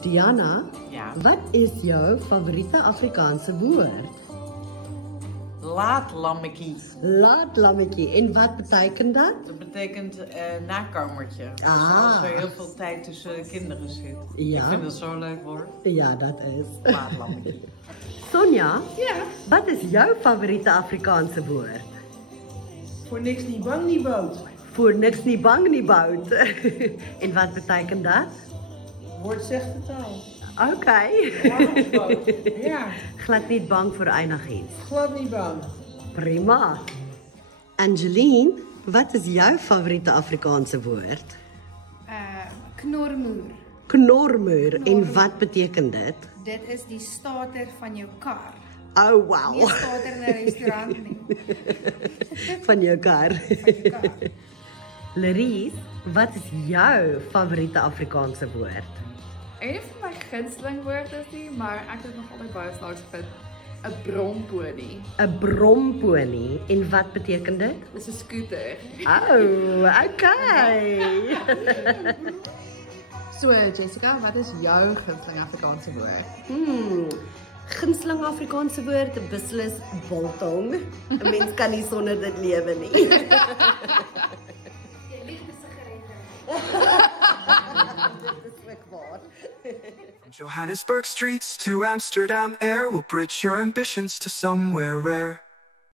Diana, Ja. wat is jouw favoriete Afrikaanse woord? Laatlammetjie. Laatlammetjie. En wat betekent dat? Dat betekent nakomertje. Dus Ah. als er heel veel tijd tussen de kinderen zit. Ja. Ik vind dat zo'n leuk woord. Ja, dat is. Laatlammetjie. Sonja, Ja, wat is jouw favoriete Afrikaanse woord? voor niks niet bang, niet bood. Voor niks niet bang, niet boud. En wat betekent dat? Woord zegt het al. Oké. Warmboot. Ja, Glad niet bang voor enigiets. glad niet bang. Prima. Angeline, wat is jouw favoriete Afrikaanse woord? Knormuur. Knormuur. En wat betekent dit? Dit is die starter van jou kar. Oh, wow. Nie starter in 'n restaurant nie. Van jou kar. Van jou kar. Laries, wat is jouw favoriete Afrikaanse woord? Een van my gunsteling woorde is nie, maar ek het dit nog altyd baie snaaks gevind. 'n Bromponie. 'n Bromponie. En wat betekent dit? Dis 'n skooter. Oh, okay. So Jessica, wat is jou gunsteling Afrikaanse woord? Gunsteling Afrikaanse woord beslis biltong. 'n Mens kan nie sonder dit lewe nie. From Johannesburg streets to Amsterdam air, we'll bridge your ambitions to somewhere rare.